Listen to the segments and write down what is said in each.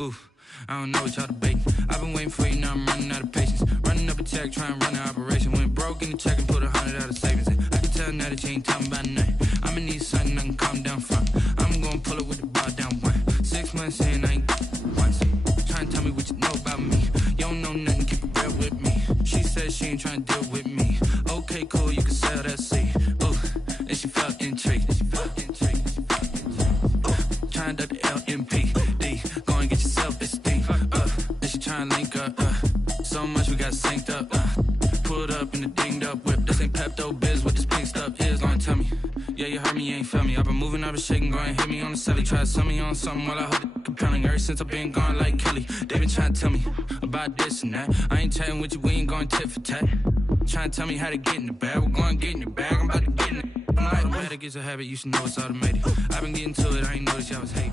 Ooh, I don't know what y'all debating. I've been waiting for you, now I'm running out of patience. Running up a check, trying to run an operation. Went broke in the check and put 100 out of savings. I can tell now that you ain't talking about nothing. I'ma need something I can calm down from. I'm gonna pull it with the bar down one. 6 months in, I ain't once. Trying to tell me what you know about me. You don't know nothing, keep it real with me. She said she ain't trying to deal with me. Okay, cool, you can sell that seed. Ooh, and she felt intrigued. Trying to duck the LMPD. Go and get your self-esteem. And she trying to link up. So much we got synced up. Pulled up in the dinged up whip. This ain't Pepto-Biz, what this pink stuff is. Gonna tell me. Yeah, you heard me, you ain't felt me. I've been moving, I've been shaking, go and hit me on the celly. Try to sell me on something while I hold it compelling. Ever since I've been gone like Kelly, they been trying to tell me about this and that. I ain't chatting with you, we ain't going tit for tat. Trying to tell me how to get in the bag. We're going to get in the bag, I'm about to get in it. I'm like, automatic is a habit, you should know it's automated. I've been getting to it, I ain't noticed y'all was hating.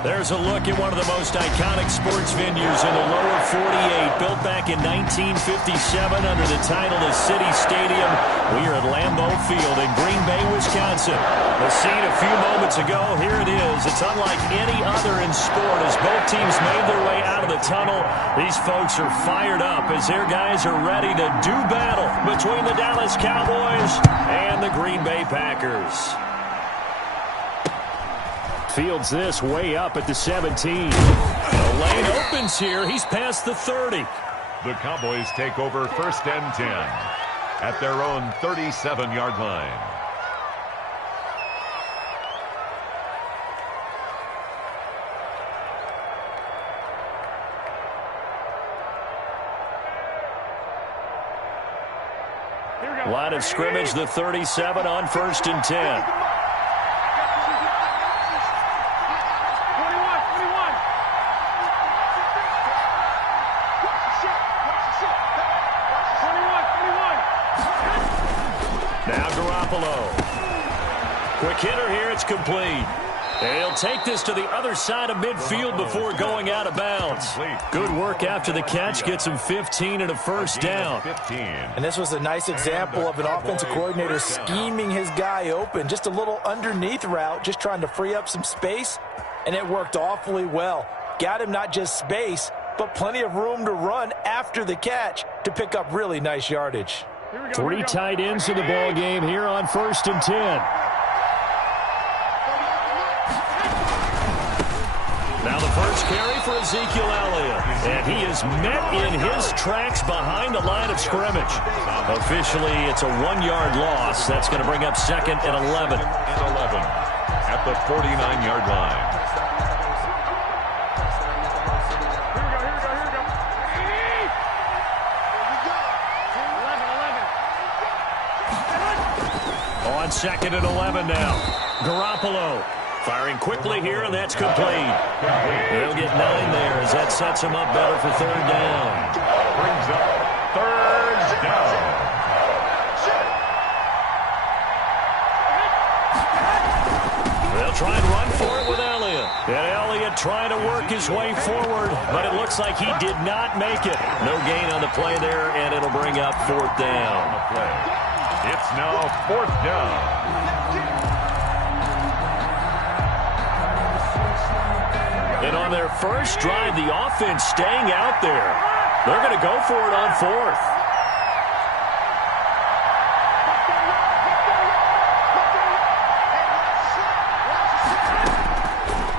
There's a look at one of the most iconic sports venues in the lower 48. Built back in 1957 under the title of City Stadium. We are at Lambeau Field in Green Bay, Wisconsin. The scene a few moments ago, here it is. It's unlike any other in sport as both teams made their way out of the tunnel. These folks are fired up as their guys are ready to do battle between the Dallas Cowboys and the Green Bay Packers. Fields this way up at the 17. The lane opens here. He's past the 30. The Cowboys take over 1st and 10 at their own 37-yard line. Line of scrimmage, the 37 on 1st and 10. Quick hitter here, it's complete. And he'll take this to the other side of midfield before going out of bounds. Good work after the catch, gets him 15 and a first down. And this was a nice example of an offensive coordinator scheming his guy open. Just a little underneath route, just trying to free up some space, and it worked awfully well. Got him not just space, but plenty of room to run after the catch to pick up really nice yardage. 3 tight ends in the ball game here on 1st and 10. Now the first carry for Ezekiel Elliott. And he is met in his tracks behind the line of scrimmage. Officially, it's a 1-yard loss. That's going to bring up 2nd and 11. At the 49-yard line. On 2nd and 11 now. Garoppolo firing quickly here, and that's complete. They'll get 9 there as that sets him up better for 3rd down. Brings up 3rd down. They'll try and run for it with Elliott. And Elliott trying to work his way forward, but it looks like he did not make it. No gain on the play there, and it'll bring up 4th down. It's now 4th down. And on their first drive, the offense staying out there. They're going to go for it on 4th.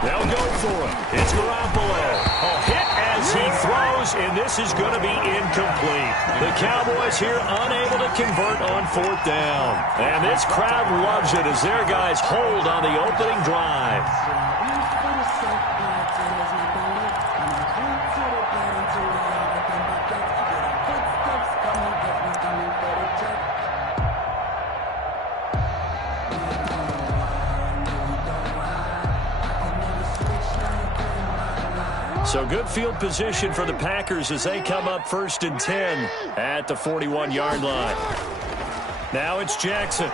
They'll go for it. It's Garoppolo. A hit as he throws, and this is going to be incomplete. The Cowboys here unable to convert on 4th down. And this crowd loves it as their guys hold on the opening drive. So good field position for the Packers as they come up 1st and 10 at the 41-yard line. Now it's Jackson.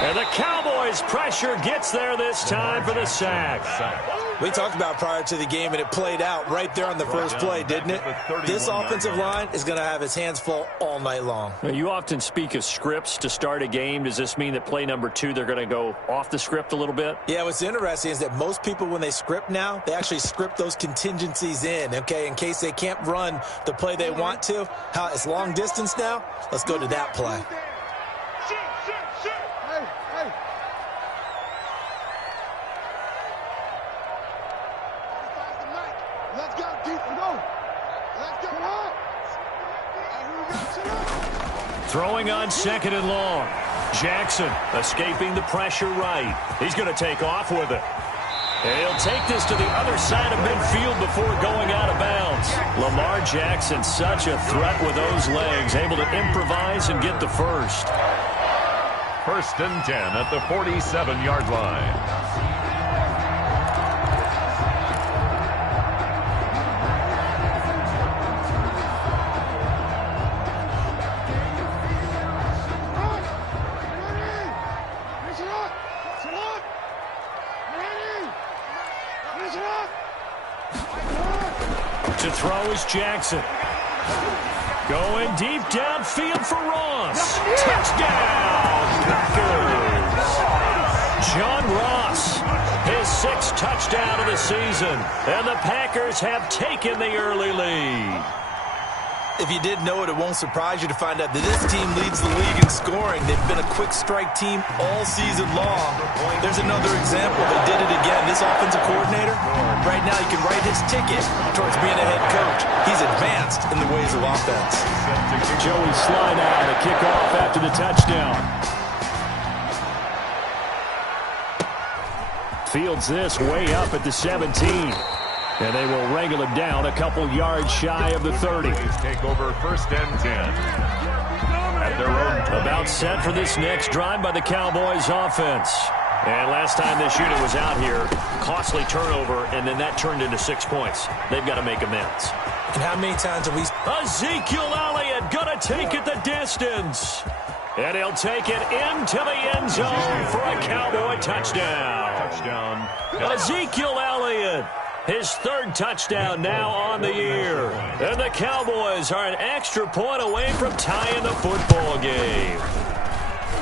And the Cowboys pressure gets there this time for the sack. We talked about prior to the game, and it played out right there on the first play, didn't it? This offensive line is going to have its hands full all night long. You often speak of scripts to start a game. Does this mean that play number 2, they're going to go off the script a little bit? Yeah, what's interesting is that most people, when they script now, they actually script those contingencies in, okay, in case they can't run the play they want to. How it's long distance now? Let's go to that play. Throwing on 2nd and long. Jackson escaping the pressure right. He's going to take off with it. And he'll take this to the other side of midfield before going out of bounds. Lamar Jackson, such a threat with those legs, able to improvise and get the first. 1st and 10 at the 47-yard line. To throw is Jackson. Going deep downfield for Ross. Touchdown, Packers. John Ross, his 6th touchdown of the season. And the Packers have taken the early lead. If you didn't know it, it won't surprise you to find out that this team leads the league in scoring. They've been a quick strike team all season long. There's another example. They did it again. This offensive coordinator, right now, you can write his ticket towards being a head coach. He's advanced in the ways of offense. Joey Sly now to kick off after the touchdown. Fields this way up at the 17. And they will wrangle him down a couple yards shy of the 30. Take over 1st and 10. At their own About set for this next drive by the Cowboys offense. And last time this unit was out here, costly turnover, and then that turned into 6 points. They've got to make amends. And how many times have we... Ezekiel Elliott going to take it the distance. And he'll take it into the end zone for a Cowboy touchdown. Ezekiel Elliott. His 3rd touchdown now on the year. And the Cowboys are an extra point away from tying the football game.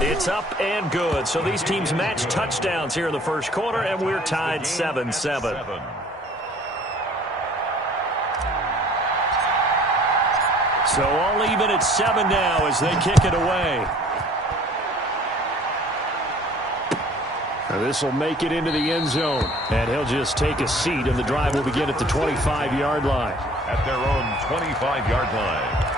It's up and good. So these teams match touchdowns here in the first quarter, and we're tied 7-7. So all even at 7 now as they kick it away. This will make it into the end zone. And he'll just take a seat, and the drive will begin at the 25-yard line. At their own 25-yard line.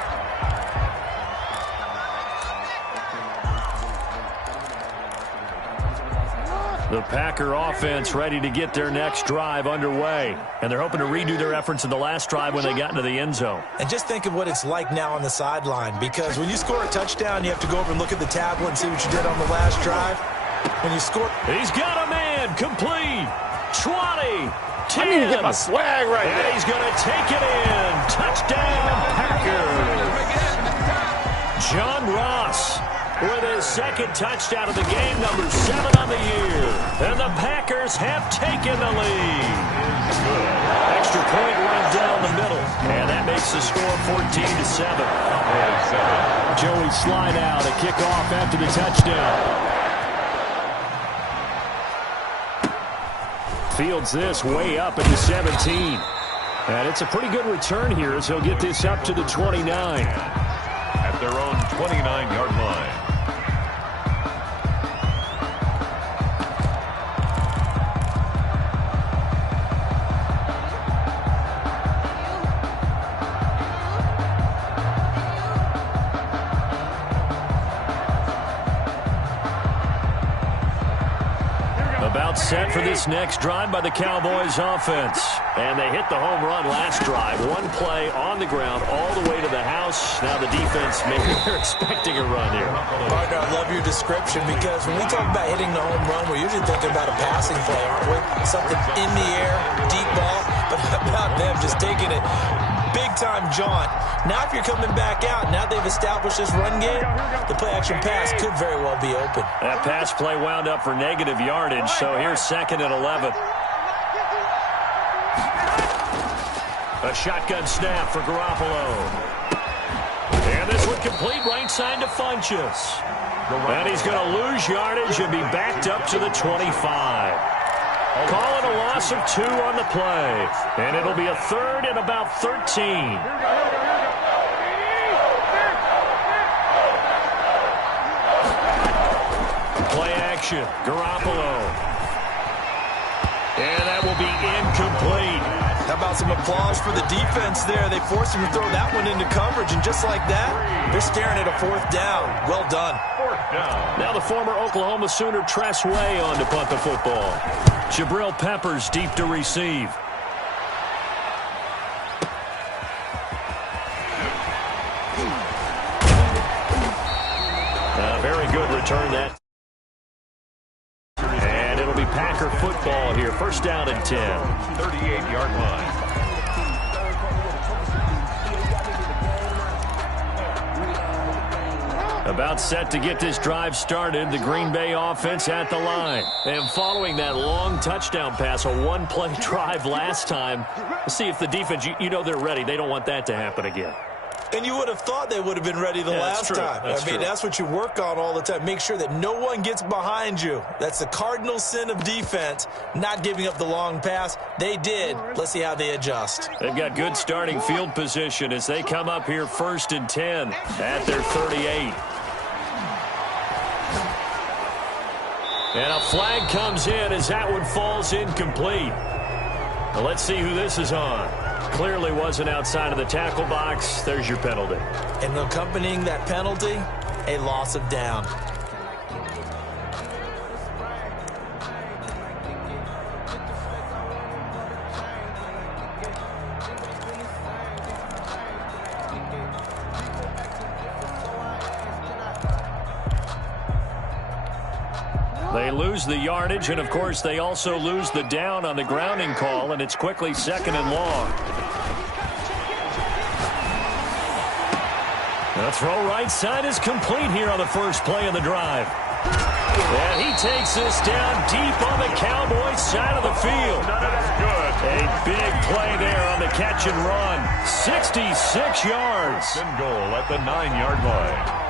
The Packer offense ready to get their next drive underway. And they're hoping to redo their efforts in the last drive when they got into the end zone. And just think of what it's like now on the sideline, because when you score a touchdown, you have to go over and look at the tablet and see what you did on the last drive. When you score... He's got a man complete. 20. 10. I need to get my swag right and there. He's going to take it in. Touchdown, Packers. John Ross with his 2nd touchdown of the game, number 7 on the year. And the Packers have taken the lead. Extra point right down the middle. And that makes the score 14-7. Joey Sly now to kick off after the touchdown. Fields this way up at the 17. And it's a pretty good return here as he'll get this up to the 29. At their own 29-yard line. About set for this next drive by the Cowboys offense. And they hit the home run last drive. One play on the ground all the way to the house. Now the defense, maybe they're expecting a run here. Partner, I love your description, because when we talk about hitting the home run, we're usually thinking about a passing play, aren't we? Something in the air, deep ball. But how about them just taking it big-time jaunt? Now if you're coming back out, now they've established this run game, the play-action pass could very well be open. That pass play wound up for negative yardage, so here's 2nd and 11. A shotgun snap for Garoppolo. And this one complete right side to Funchess. And he's going to lose yardage and be backed up to the 25. Call it a loss of 2 on the play. And it'll be a third and about 13. Play action. Garoppolo. And that will be incomplete. How about some applause for the defense there? They forced him to throw that one into coverage, and just like that, they're staring at a 4th down. Well done. 4th down. Now the former Oklahoma Sooner Tress Way on to punt the football. Jabril Peppers deep to receive. Very good return that. And it'll be Packer football here. First down and 10. 38-yard line. About set to get this drive started, the Green Bay offense at the line. And following that long touchdown pass, a one-play drive last time, let's see if the defense, you know they're ready. They don't want that to happen again. And you would have thought they would have been ready the last time. That's what you work on all the time. Make sure that no one gets behind you. That's the cardinal sin of defense, not giving up the long pass. They did. Let's see how they adjust. They've got good starting field position as they come up here 1st and 10 at their 38. And a flag comes in as that one falls incomplete. Well, let's see who this is on. Clearly wasn't outside of the tackle box. There's your penalty. And accompanying that penalty, a loss of down. They lose the yardage, and, of course, they also lose the down on the grounding call, and it's quickly 2nd and long. The throw right side is complete here on the first play of the drive. And he takes this down deep on the Cowboys side of the field. A big play there on the catch and run. 66 yards. And goal at the 9-yard line.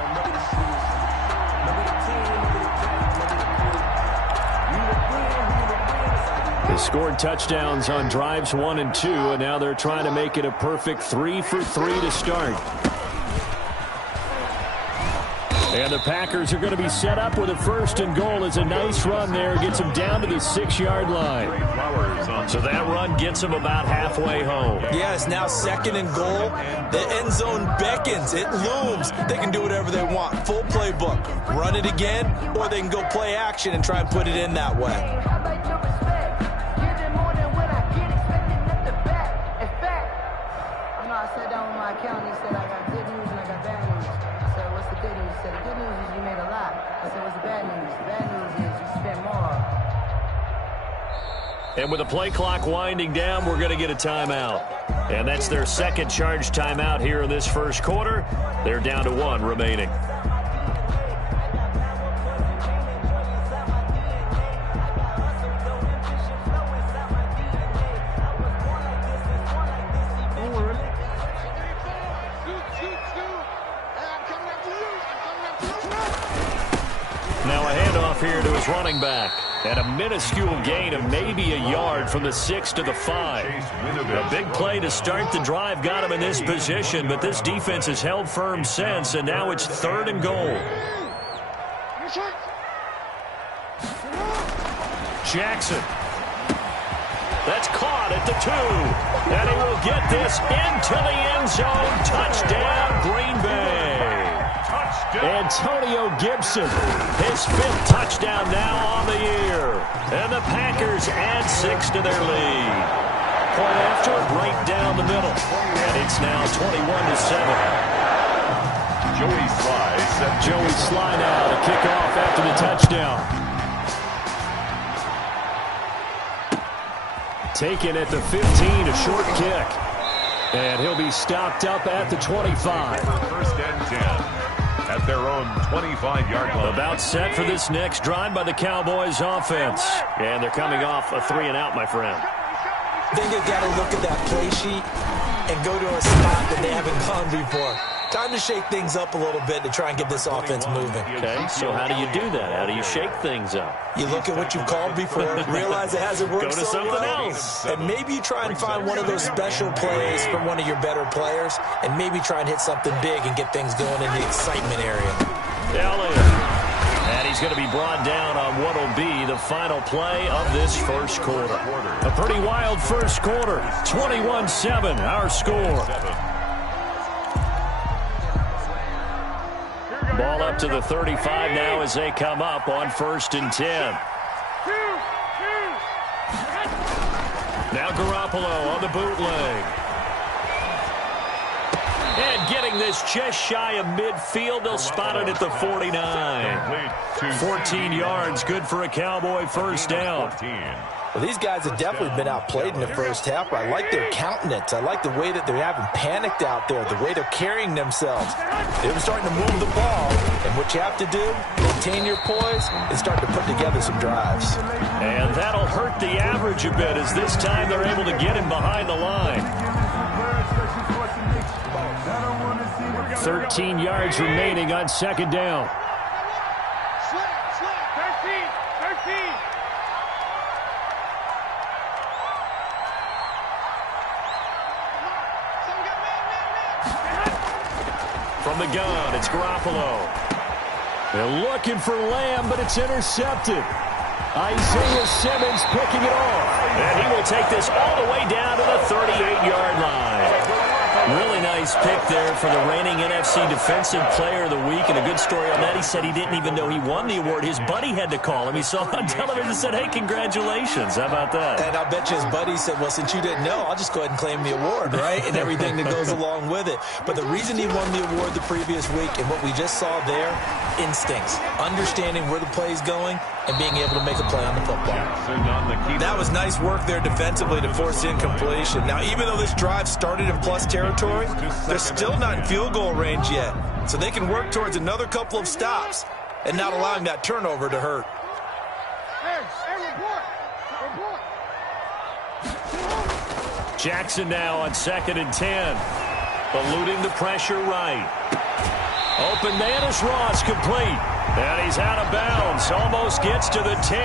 They scored touchdowns on drives 1 and 2, and now they're trying to make it a perfect 3 for 3 to start. And the Packers are going to be set up with a 1st and goal. As a nice run there, gets them down to the 6-yard line. So that run gets them about halfway home. Yeah, it's now 2nd and goal. The end zone beckons. It looms. They can do whatever they want. Full playbook. Run it again, or they can go play action and try and put it in that way. And with the play clock winding down, we're going to get a timeout. And that's their 2nd charge timeout here in this first quarter. They're down to 1 remaining. Now a handoff here to his running back. And a minuscule gain of maybe a yard from the 6 to the 5. A big play to start the drive got him in this position, but this defense has held firm since, and now it's 3rd and goal. Jackson. That's caught at the 2. And he will get this into the end zone. Touchdown, Green Bay. Antonio Gibson, his 5th touchdown now on the year. And the Packers add 6 to their lead. Point after, right down the middle. And it's now 21-7. Joey Sly. Joey Sly now to kick off after the touchdown. Taken at the 15, a short kick. And he'll be stopped up at the 25. 1st and 10. At their own 25-yard line. About set for this next drive by the Cowboys offense. And they're coming off a 3-and-out, my friend. Then you got to look at that play sheet and go to a spot that they haven't gone before. Time to shake things up a little bit to try and get this offense moving. Okay, so how do you do that? How do you shake things up? You look at what you've called before, realize it hasn't worked Go to so something well, else. and maybe you try and find one of those special plays from one of your better players, and maybe try and hit something big and get things going in the excitement area. And he's going to be brought down on what will be the final play of this first quarter. A pretty wild first quarter. 21-7, our score. Ball up to the 35 now as they come up on 1st and 10. Now Garoppolo on the bootleg. And getting this just shy of midfield. They'll spot it at the 49. 14 yards, good for a Cowboy first down. Well, these guys have definitely been outplayed in the first half. I like their countenance. I like the way that they haven't panicked out there, the way they're carrying themselves. They're starting to move the ball, and what you have to do, maintain your poise and start to put together some drives. And that'll hurt the average a bit as this time they're able to get him behind the line. 13 yards remaining on 2nd down. From the gun, it's Garoppolo. They're looking for Lamb, but it's intercepted. Isaiah Simmons picking it off. And he will take this all the way down to the 38-yard line. Really nice pick there for the reigning NFC Defensive Player of the Week. And a good story on that, he said he didn't even know he won the award. His buddy had to call him. He saw on television and said, hey, congratulations. How about that? And I'll bet you his buddy said, well, since you didn't know, I'll just go ahead and claim the award, right? And everything that goes along with it. But the reason he won the award the previous week and what we just saw there, instincts, understanding where the play is going and being able to make a play on the football. That was nice work there defensively to force incompletion. Now, even though this drive started in plus territory, they're still not in field goal range yet. So they can work towards another couple of stops and not allowing that turnover to hurt. Jackson now on 2nd and 10. Eluding the pressure right. Open man is Ross, complete. And he's out of bounds. Almost gets to the 10.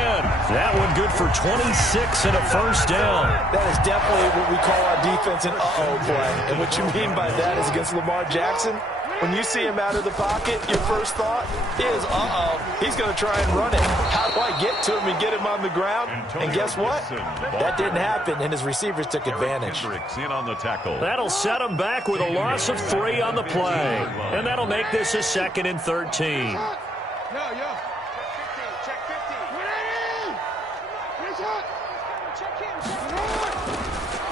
That one good for 26 and a first down. That is definitely what we call our defense an uh-oh play. And what you mean by that is against Lamar Jackson, when you see him out of the pocket, your first thought is, uh-oh, he's going to try and run it. How do I get to him and get him on the ground? And guess what? That didn't happen, and his receivers took advantage. That'll set him back with a loss of 3 on the play. And that'll make this a 2nd and 13.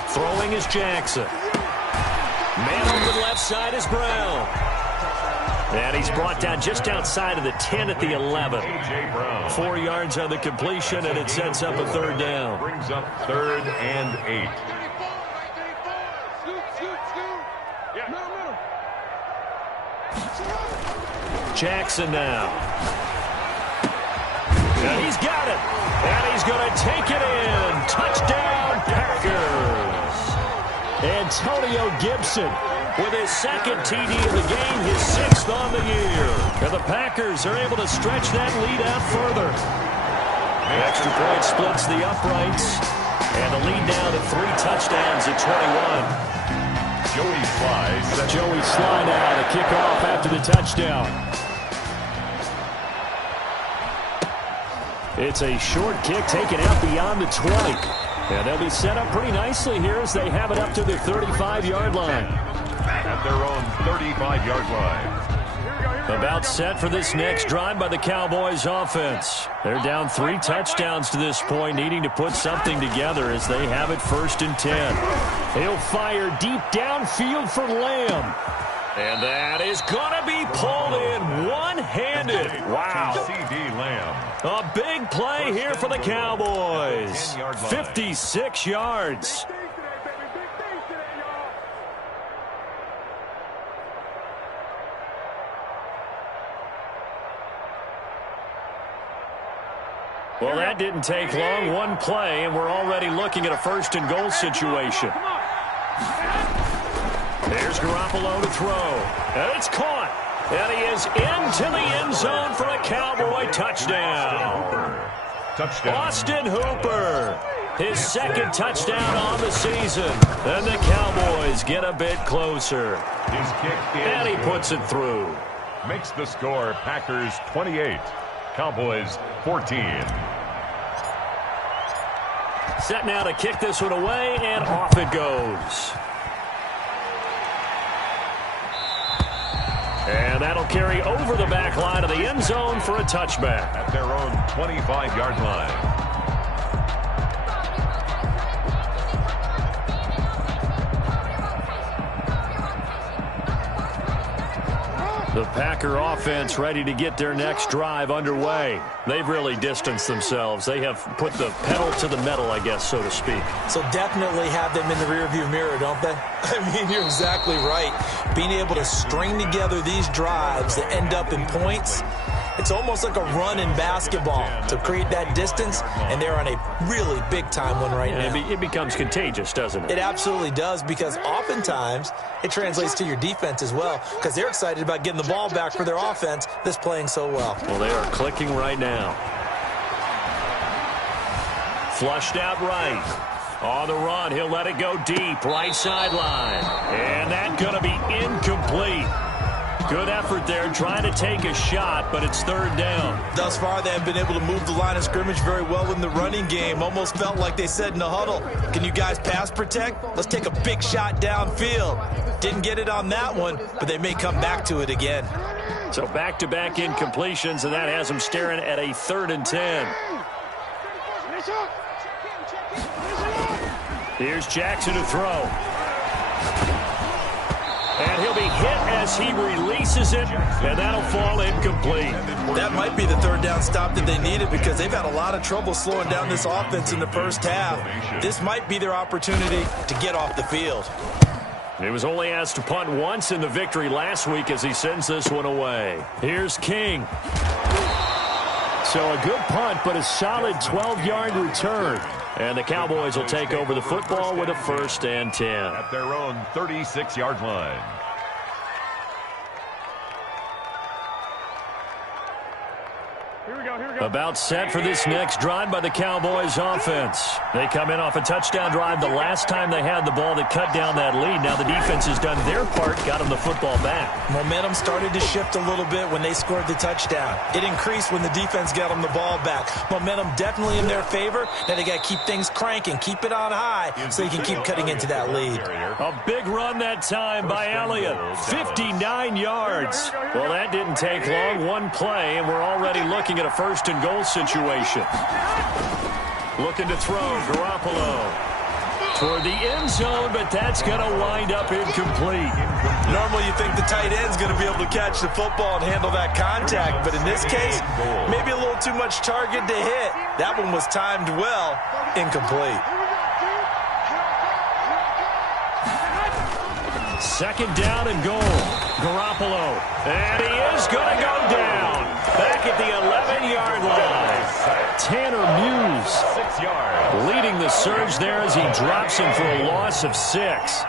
Throwing is Jackson. Man open left side is Brown. And he's brought down just outside of the 10 at the 11. 4 yards on the completion, and it sets up a 3rd down. Brings up 3rd and 8. Jackson now. And he's got it. And he's going to take it in. Touchdown, Packers. Antonio Gibson with his 2nd TD of the game, his 6th on the year. And the Packers are able to stretch that lead out further. The extra point splits the uprights. And the lead down to 3 touchdowns at 21. Joey Sly now to kick off after the touchdown. It's a short kick taken out beyond the 20. And they'll be set up pretty nicely here as they have it up to the 35-yard line. At their own 35-yard line. About set for this next drive by the Cowboys offense. They're down 3 touchdowns to this point, needing to put something together as they have it 1st and 10. He'll fire deep downfield for Lamb. And that is going to be pulled in one-handed. Wow. C.D. Lamb. A big play here for the Cowboys. 56 yards. Well, that didn't take long. One play, and we're already looking at a first-and-goal situation. There's Garoppolo to throw. And it's caught. And he is into the end zone for a Cowboy touchdown. Austin Hooper, his second touchdown on the season. And the Cowboys get a bit closer. His kick is and he puts it through. Makes the score Packers 28, Cowboys 14. Set now to kick this one away, and off it goes. And that'll carry over the back line of the end zone for a touchback. At their own 25-yard line. The Packer offense ready to get their next drive underway. They've really distanced themselves. They have put the pedal to the metal, I guess, so to speak. So definitely have them in the rearview mirror, don't they? I mean, you're exactly right. Being able to string together these drives that end up in points, it's almost like a run in basketball to create that distance, and they're on a really big-time one right now. It becomes contagious, doesn't it? It absolutely does, because oftentimes it translates to your defense as well, because they're excited about getting the ball back for their offense that's playing so well. Well, they are clicking right now. Flushed out right. On the run, he'll let it go deep, right sideline. And that's going to be incomplete. Good effort there, trying to take a shot, but it's third down. Thus far, they have been able to move the line of scrimmage very well in the running game. Almost felt like they said in the huddle, can you guys pass protect? Let's take a big shot downfield. Didn't get it on that one, but they may come back to it again. So back-to-back incompletions, and that has them staring at a 3rd and 10. Here's Jackson to throw. And he'll be hit as he releases it, and that'll fall incomplete. That might be the third down stop that they needed, because they've had a lot of trouble slowing down this offense in the first half. This might be their opportunity to get off the field. He was only asked to punt once in the victory last week as he sends this one away. Here's King. So a good punt, but a solid 12-yard return. And the Cowboys will take over the football with a 1st and 10. At their own 36-yard line. About set for this next drive by the Cowboys offense. They come in off a touchdown drive the last time they had the ball that cut down that lead. Now the defense has done their part, got them the football back. Momentum started to shift a little bit when they scored the touchdown. It increased when the defense got them the ball back. Momentum definitely in their favor. Now they got to keep things cranking, keep it on high so they can keep cutting into that lead. A big run that time by Elliott. 59 yards. Well, that didn't take long. One play, and we're already looking at a 1st and goal situation. Looking to throw, Garoppolo toward the end zone, but that's going to wind up incomplete. Normally you think the tight end's going to be able to catch the football and handle that contact, but in this case, maybe a little too much target to hit. That one was timed well, incomplete. 2nd down and goal. Garoppolo, and he is going to go down. Back at the 11-yard line. Tanner Muse 6 yards. leading the surge there as he drops him for a loss of 6.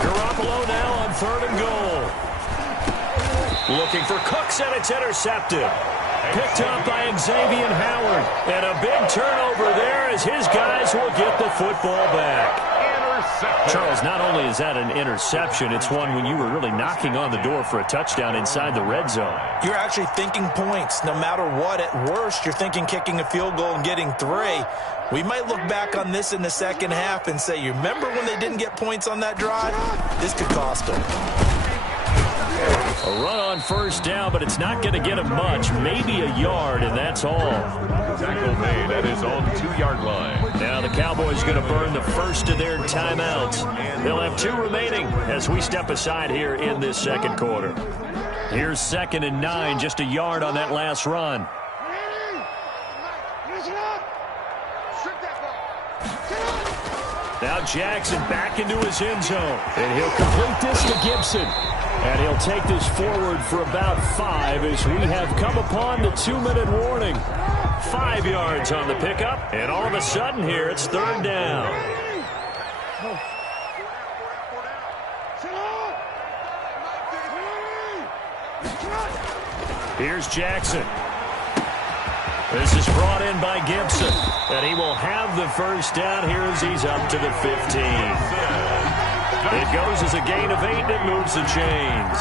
Garoppolo now on 3rd and goal. Looking for Cooks, and it's intercepted. Picked up by Xavier Howard. And a big turnover there as his guys will get the football back. Charles, not only is that an interception, it's one when you were really knocking on the door for a touchdown inside the red zone. You're actually thinking points no matter what. At worst, you're thinking kicking a field goal and getting 3. We might look back on this in the second half and say, you remember when they didn't get points on that drive? This could cost them. A run on 1st down, but it's not going to get him much. Maybe a yard, and that's all. Tackle made at his own 2-yard line. Now the Cowboys going to burn the first of their timeouts. They'll have 2 remaining as we step aside here in this second quarter. Here's 2nd and 9, just a yard on that last run. Now Jackson back into his end zone. And he'll complete this to Gibson. And he'll take this forward for about 5 as we have come upon the 2-minute warning. 5 yards on the pickup. And all of a sudden here, it's 3rd down. Here's Jackson. This is brought in by Gibson. And he will have the first down here as he's up to the 15. It goes as a gain of 8, and it moves the chains.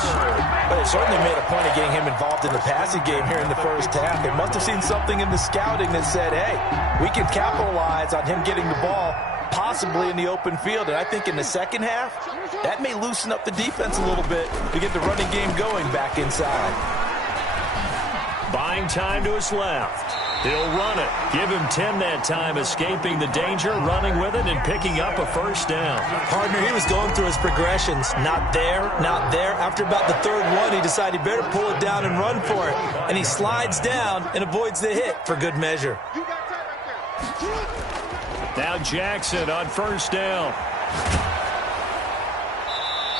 But they certainly made a point of getting him involved in the passing game here in the first half. They must have seen something in the scouting that said, hey, we can capitalize on him getting the ball possibly in the open field. And I think in the second half, that may loosen up the defense a little bit to get the running game going back inside. Buying time to his left. He'll run it. Give him 10 that time, escaping the danger, running with it, and picking up a first down. Partner, he was going through his progressions. Not there, not there. After about the 3rd one, he decided he better pull it down and run for it. And he slides down and avoids the hit for good measure. Now Jackson on first down.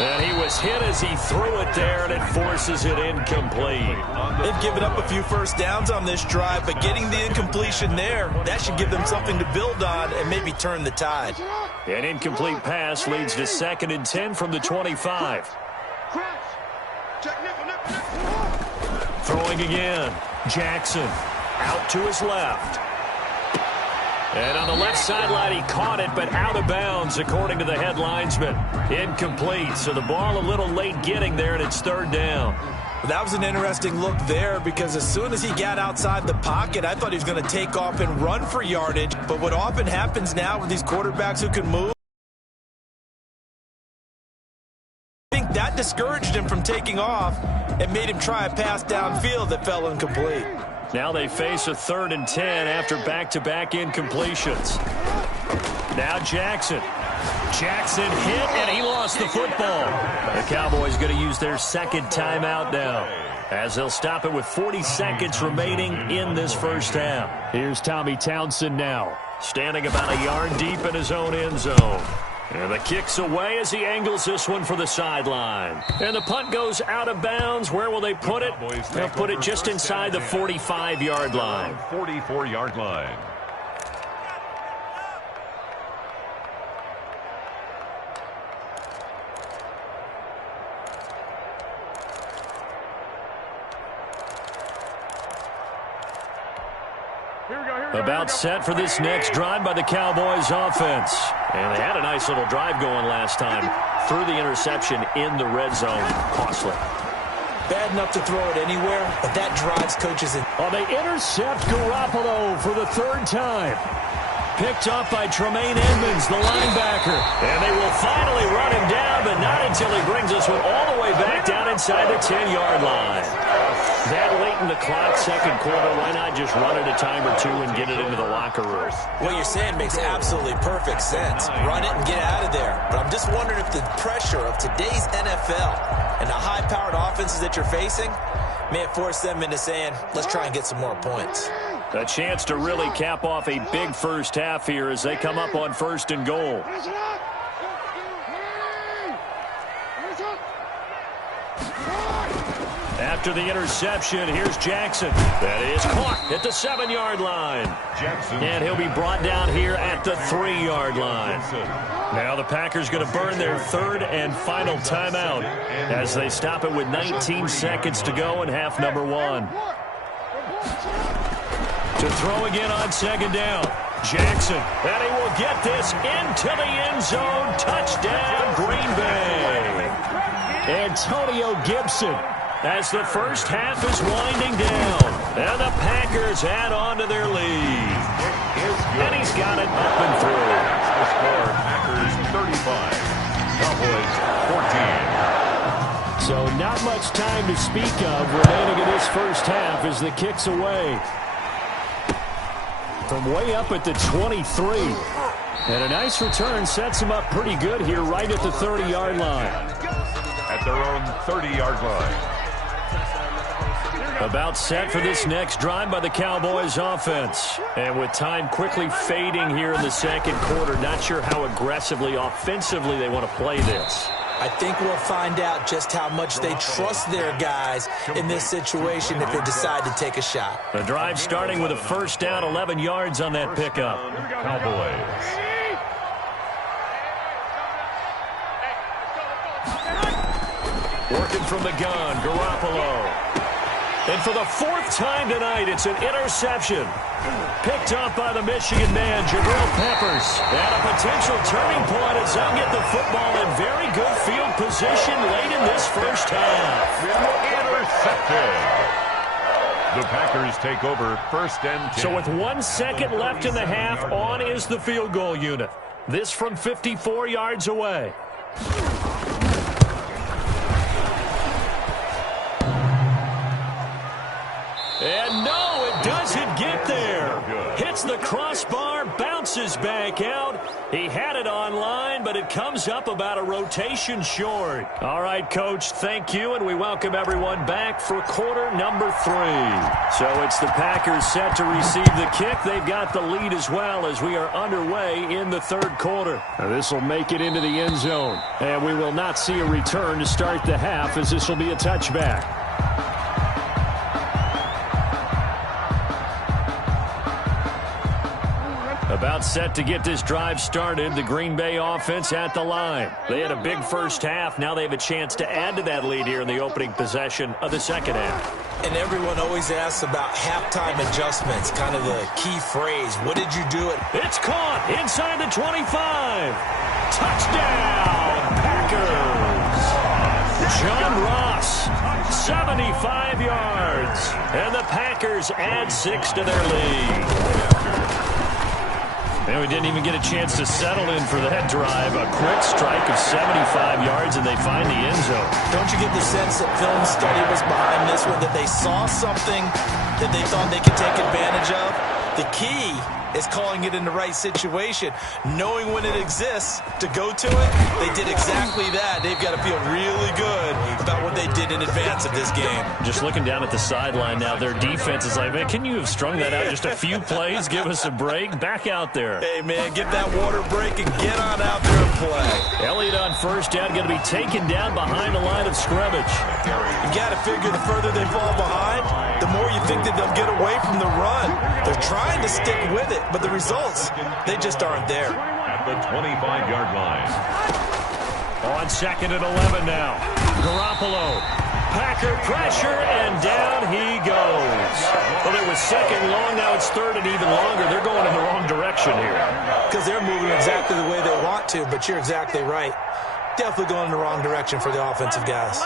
And he was hit as he threw it there, and it forces it incomplete. They've given up a few first downs on this drive, but getting the incompletion there, that should give them something to build on and maybe turn the tide. An incomplete pass leads to 2nd and 10 from the 25. Throwing again. Jackson out to his left. And on the left sideline, he caught it, but out of bounds, according to the head linesman. Incomplete, so the ball a little late getting there, and it's 3rd down. That was an interesting look there because as soon as he got outside the pocket, I thought he was going to take off and run for yardage. But what often happens now with these quarterbacks who can move, I think that discouraged him from taking off and made him try a pass downfield that fell incomplete. Now they face a 3rd and 10 after back-to-back incompletions. Now Jackson. Jackson hit, and he lost the football. The Cowboys going to use their 2nd timeout now, as they'll stop it with 40 seconds remaining in this first half. Here's Tommy Townsend now, standing about a yard deep in his own end zone. And the kick's away as he angles this one for the sideline. And the punt goes out of bounds. Where will they put it? They'll put it just inside the 45-yard line. 44-yard line. About set for this next drive by the Cowboys offense. And they had a nice little drive going last time. Threw the interception in the red zone. Costly. Bad enough to throw it anywhere, but that drives coaches in. Well, they intercept Garoppolo for the 3rd time. Picked up by Tremaine Edmonds, the linebacker. And they will finally run him down, but not until he brings this one all the way back down inside the 10-yard line. That late in the clock, 2nd quarter, why not just run it a time or 2 and get it into the locker room? What you're saying makes absolutely perfect sense. Run it and get out of there. But I'm just wondering if the pressure of today's NFL and the high-powered offenses that you're facing may have forced them into saying, let's try and get some more points. A chance to really cap off a big first half here as they come up on 1st and goal. After the interception, here's Jackson. That is caught at the 7-yard line. And he'll be brought down here at the 3-yard line. Now the Packers going to burn their 3rd and final timeout as they stop it with 19 seconds to go in half number 1. To throw again on 2nd down. Jackson, and he will get this into the end zone. Touchdown, Green Bay. Antonio Gibson, as the first half is winding down. And the Packers add on to their lead. And he's got it up and through. That's the score. Packers 35. Cowboys 14. So not much time to speak of remaining in this first half as the kick's away. From way up at the 23. And a nice return sets him up pretty good here right at the 30-yard line. At their own 30-yard line. About set for this next drive by the Cowboys offense. And with time quickly fading here in the second quarter, not sure how aggressively, offensively they want to play this. I think we'll find out just how much they trust their guys in this situation if they decide to take a shot. The drive starting with a first down, 11 yards on that pickup. Cowboys. Working from the gun, Garoppolo. And for the fourth time tonight, it's an interception. Picked up by the Michigan man, Jabril Peppers. And a potential turning point as they'll get the football in very good field position late in this first half. Intercepted. The Packers take over first and 10. So with 1 second left in the half, on is the field goal unit. This from 54 yards away. And no, it doesn't get there. Hits the crossbar, bounces back out. He had it online, but it comes up about a rotation short. All right, Coach, thank you, and we welcome everyone back for quarter number 3. So it's the Packers set to receive the kick. They've got the lead as well as we are underway in the third quarter. Now, this will make it into the end zone, and we will not see a return to start the half as this will be a touchback. About set to get this drive started, the Green Bay offense at the line. They had a big first half. Now they have a chance to add to that lead here in the opening possession of the second half. And everyone always asks about halftime adjustments, kind of the key phrase. What did you do? It's caught inside the 25. Touchdown, Packers. John Ross, 75 yards. And the Packers add 6 to their lead. And we didn't even get a chance to settle in for that drive. A quick strike of 75 yards, and they find the end zone. Don't you get the sense that film study was behind this one, that they saw something that they thought they could take advantage of? The key is calling it in the right situation, knowing when it exists to go to it. They did exactly that. They've got to feel really good about what they did in advance of this game. Just looking down at the sideline now, their defense is like, man, can you have strung that out just a few plays? Give us a break. Back out there. Hey, man, get that water break and get on out there and play. Elliott on first down, going to be taken down behind the line of scrimmage. You got to figure the further they fall behind, the more you think that they'll get away from the run. They're trying to stick with it, but the results, they just aren't there. At the 25-yard line. On second and 11 now. Garoppolo. Packer pressure, and down he goes. Well, it was second long, now it's third and even longer. They're going in the wrong direction here. Because they're moving exactly the way they want to, but you're exactly right. Definitely going in the wrong direction for the offensive guys.